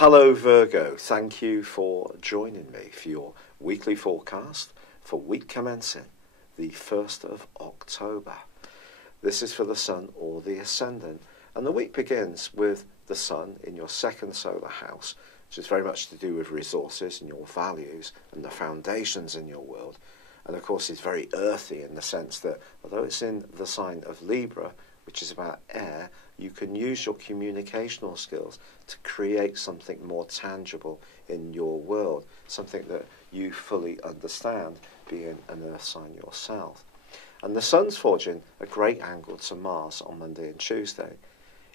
Hello Virgo, thank you for joining me for your weekly forecast for week commencing the 1st of October. This is for the Sun or the Ascendant, and the week begins with the Sun in your second solar house, which is very much to do with resources and your values and the foundations in your world. And of course it's very earthy in the sense that although it's in the sign of Libra, which is about air, you can use your communicational skills to create something more tangible in your world, something that you fully understand, being an earth sign yourself. And the Sun's forging a great angle to Mars on Monday and Tuesday.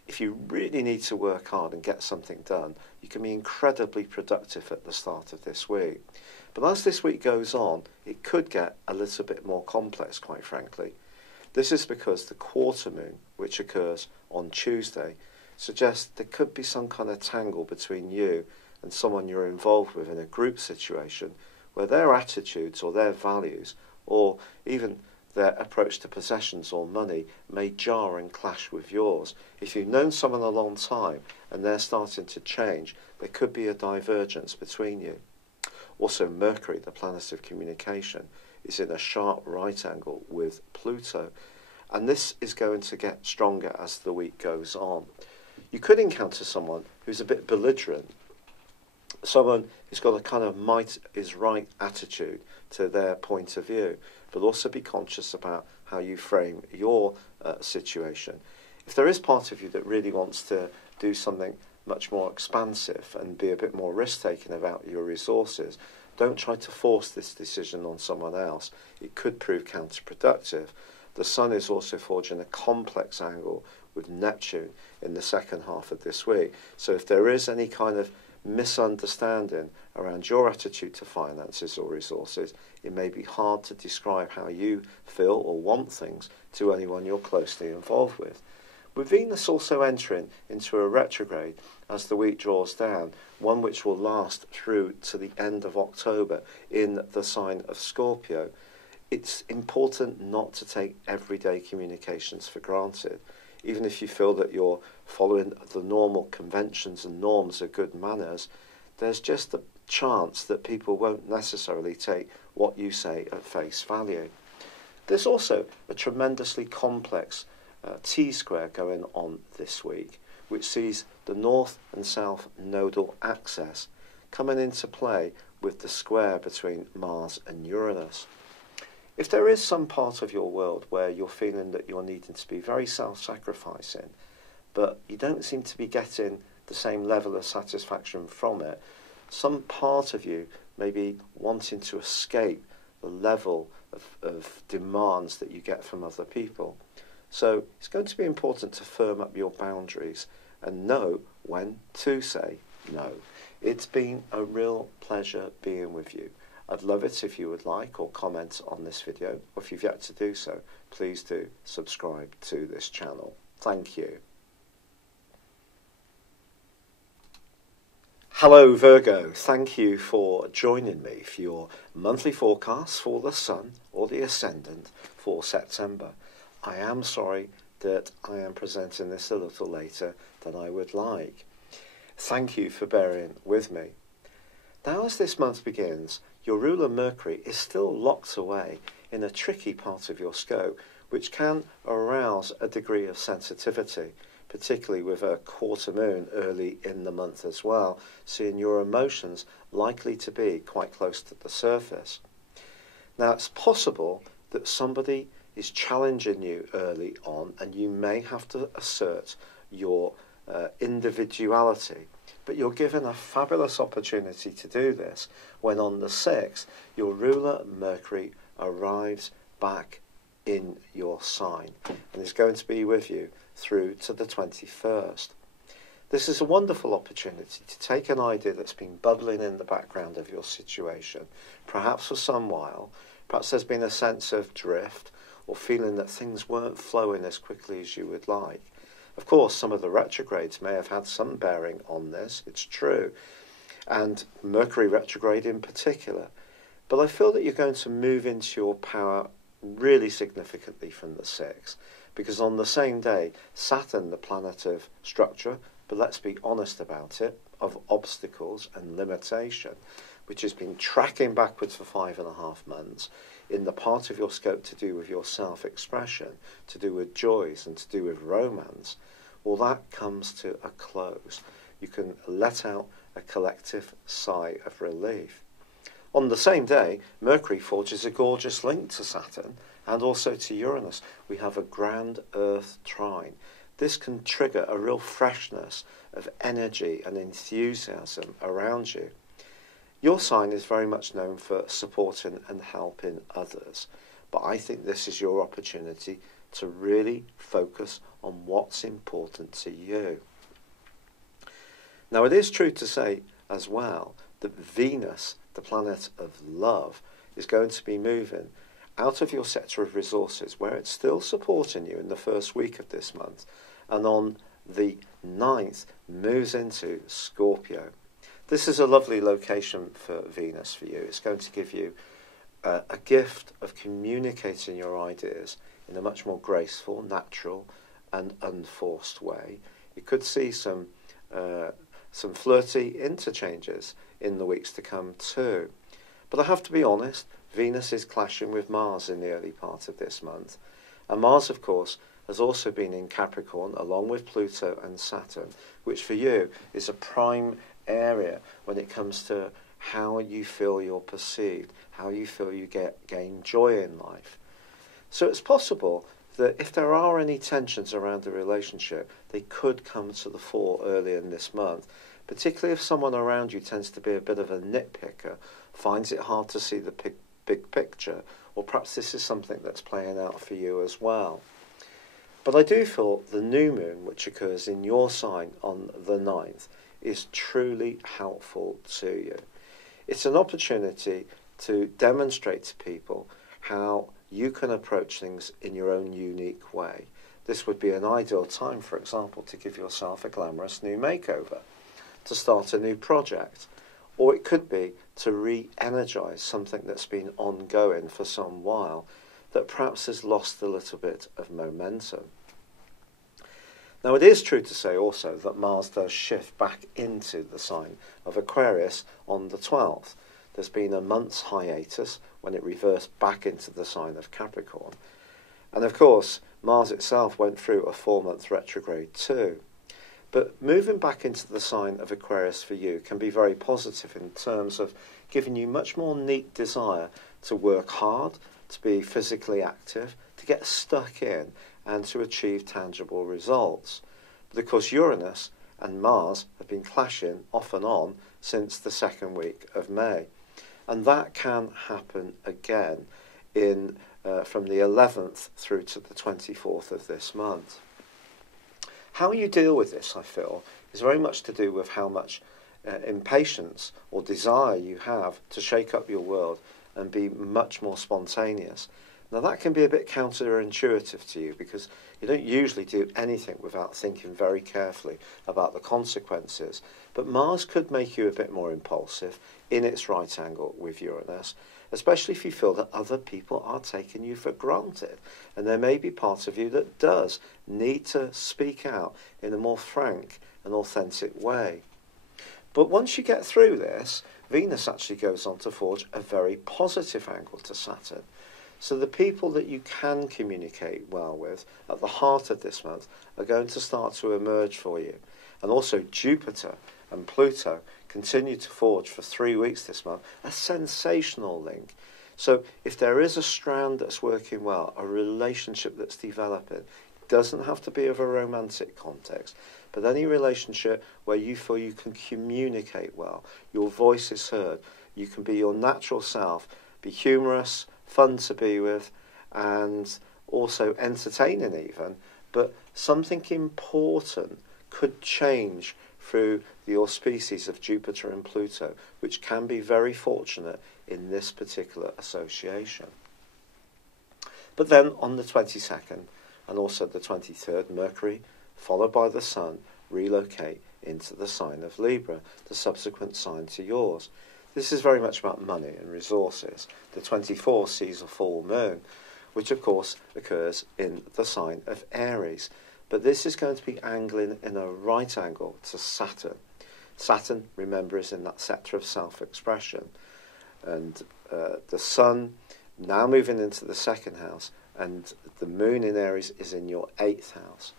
If you really need to work hard and get something done, you can be incredibly productive at the start of this week. But as this week goes on, it could get a little bit more complex, quite frankly. This is because the quarter moon, which occurs on Tuesday, suggests there could be some kind of tangle between you and someone you're involved with in a group situation where their attitudes or their values or even their approach to possessions or money may jar and clash with yours. If you've known someone a long time and they're starting to change, there could be a divergence between you. Also, Mercury, the planet of communication, is in a sharp right angle with Pluto, and this is going to get stronger as the week goes on. You could encounter someone who's a bit belligerent, someone who's got a kind of might is right attitude to their point of view, but also be conscious about how you frame your situation. If there is part of you that really wants to do something much more expansive and be a bit more risk-taking about your resources, don't try to force this decision on someone else. It could prove counterproductive. The Sun is also forging a complex angle with Neptune in the second half of this week. So if there is any kind of misunderstanding around your attitude to finances or resources, it may be hard to describe how you feel or want things to anyone you're closely involved with. With Venus also entering into a retrograde as the week draws down, one which will last through to the end of October in the sign of Scorpio, it's important not to take everyday communications for granted. Even if you feel that you're following the normal conventions and norms of good manners, there's just a chance that people won't necessarily take what you say at face value. There's also a tremendously complex T-square going on this week, which sees the north and south nodal axis coming into play with the square between Mars and Uranus. If there is some part of your world where you're feeling that you're needing to be very self-sacrificing, but you don't seem to be getting the same level of satisfaction from it, some part of you may be wanting to escape the level of demands that you get from other people. So it's going to be important to firm up your boundaries and know when to say no. It's been a real pleasure being with you. I'd love it if you would like or comment on this video, or if you've yet to do so, please do subscribe to this channel. Thank you. Hello Virgo, thank you for joining me for your monthly forecast for the Sun or the Ascendant for September. I am sorry that I am presenting this a little later than I would like. Thank you for bearing with me. Now as this month begins, your ruler Mercury is still locked away in a tricky part of your scope, which can arouse a degree of sensitivity, particularly with a quarter moon early in the month as well, seeing your emotions likely to be quite close to the surface. Now it's possible that somebody is challenging you early on and you may have to assert your individuality, but you're given a fabulous opportunity to do this when on the 6th your ruler Mercury arrives back in your sign and is going to be with you through to the 21st. This is a wonderful opportunity to take an idea that's been bubbling in the background of your situation, perhaps for some while. Perhaps there's been a sense of drift or feeling that things weren't flowing as quickly as you would like. Of course, some of the retrogrades may have had some bearing on this, it's true, and Mercury retrograde in particular. But I feel that you're going to move into your power really significantly from the 6th, because on the same day, Saturn, the planet of structure, but let's be honest about it, of obstacles and limitation, which has been tracking backwards for 5.5 months in the part of your scope to do with your self-expression, to do with joys and to do with romance, well, that comes to a close. You can let out a collective sigh of relief. On the same day, Mercury forges a gorgeous link to Saturn and also to Uranus. We have a grand Earth trine. This can trigger a real freshness of energy and enthusiasm around you. Your sign is very much known for supporting and helping others, but I think this is your opportunity to really focus on what's important to you. Now, it is true to say as well that Venus, the planet of love, is going to be moving out of your sector of resources, where it's still supporting you in the first week of this month, and on the 9th moves into Scorpio. This is a lovely location for Venus for you. It's going to give you a gift of communicating your ideas in a much more graceful, natural and unforced way. You could see some flirty interchanges in the weeks to come too. But I have to be honest, Venus is clashing with Mars in the early part of this month. And Mars, of course, has also been in Capricorn along with Pluto and Saturn, which for you is a prime area when it comes to how you feel you're perceived, how you feel you gain joy in life. So it's possible that if there are any tensions around the relationship, they could come to the fore early in this month, particularly if someone around you tends to be a bit of a nitpicker, finds it hard to see the big picture, or perhaps this is something that's playing out for you as well. But I do feel the new moon, which occurs in your sign on the 9th, is truly helpful to you. It's an opportunity to demonstrate to people how you can approach things in your own unique way. This would be an ideal time, for example, to give yourself a glamorous new makeover, to start a new project, or it could be to re-energise something that's been ongoing for some while that perhaps has lost a little bit of momentum. Now, it is true to say also that Mars does shift back into the sign of Aquarius on the 12th. There's been a month's hiatus when it reversed back into the sign of Capricorn. And of course, Mars itself went through a 4-month retrograde too. But moving back into the sign of Aquarius for you can be very positive in terms of giving you much more neat desire to work hard, to be physically active, to get stuck in, and to achieve tangible results. But of course, Uranus and Mars have been clashing off and on since the second week of May. And that can happen again from the 11th through to the 24th of this month. How you deal with this, I feel, is very much to do with how much impatience or desire you have to shake up your world and be much more spontaneous. Now, that can be a bit counterintuitive to you because you don't usually do anything without thinking very carefully about the consequences. But Mars could make you a bit more impulsive in its right angle with Uranus, especially if you feel that other people are taking you for granted. And there may be parts of you that does need to speak out in a more frank and authentic way. But once you get through this, Venus actually goes on to forge a very positive angle to Saturn. So the people that you can communicate well with at the heart of this month are going to start to emerge for you. And also Jupiter and Pluto continue to forge for 3 weeks this month, a sensational link. So if there is a strand that's working well, a relationship that's developing, it doesn't have to be of a romantic context, but any relationship where you feel you can communicate well, your voice is heard, you can be your natural self, be humorous, fun to be with, and also entertaining even, but something important could change through the auspices of Jupiter and Pluto, which can be very fortunate in this particular association. But then on the 22nd and also the 23rd, Mercury, followed by the Sun, relocate into the sign of Libra, the subsequent sign to yours. This is very much about money and resources. The 24th sees a full moon, which of course occurs in the sign of Aries. but this is going to be angling in a right angle to Saturn. Saturn, remember, is in that sector of self-expression, and the Sun now moving into the second house, and the Moon in Aries is in your 8th house.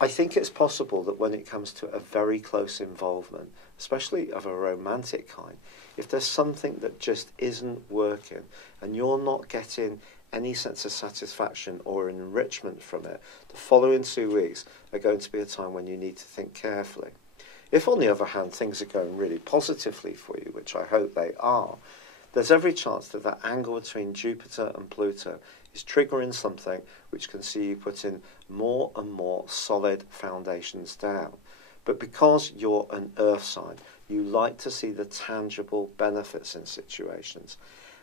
I think it's possible that when it comes to a very close involvement, especially of a romantic kind, if there's something that just isn't working and you're not getting any sense of satisfaction or enrichment from it, the following 2 weeks are going to be a time when you need to think carefully. If, on the other hand, things are going really positively for you, which I hope they are, there's every chance that that angle between Jupiter and Pluto is triggering something which can see you putting more and more solid foundations down. But because you're an earth sign, you like to see the tangible benefits in situations.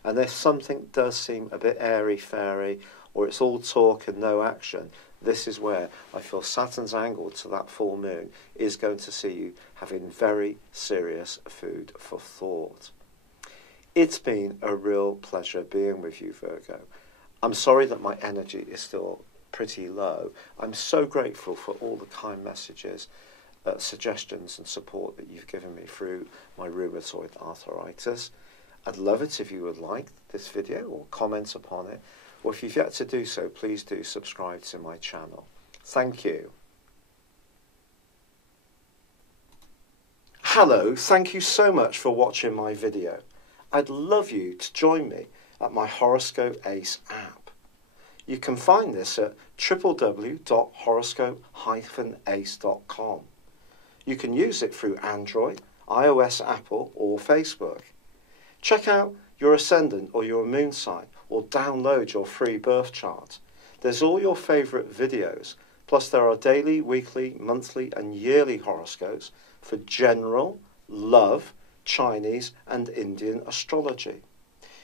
And if something does seem a bit airy-fairy, or it's all talk and no action, this is where I feel Saturn's angle to that full moon is going to see you having very serious food for thought. It's been a real pleasure being with you, Virgo. I'm sorry that my energy is still pretty low. I'm so grateful for all the kind messages, suggestions and support that you've given me through my rheumatoid arthritis. I'd love it if you would like this video or comment upon it, or if you've yet to do so, please do subscribe to my channel. Thank you. Hello, thank you so much for watching my video. I'd love you to join me at my Horoscope Ace app. You can find this at www.horoscope-ace.com. You can use it through Android, iOS, Apple or Facebook. Check out your ascendant or your moon sign, or download your free birth chart. There's all your favourite videos, plus there are daily, weekly, monthly and yearly horoscopes for general, love, Chinese and Indian astrology.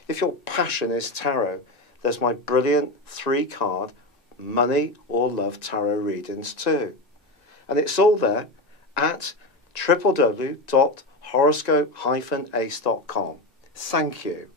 If your passion is tarot, there's my brilliant 3-card money or love tarot readings too. And it's all there at www.horoscope-ace.com. Thank you.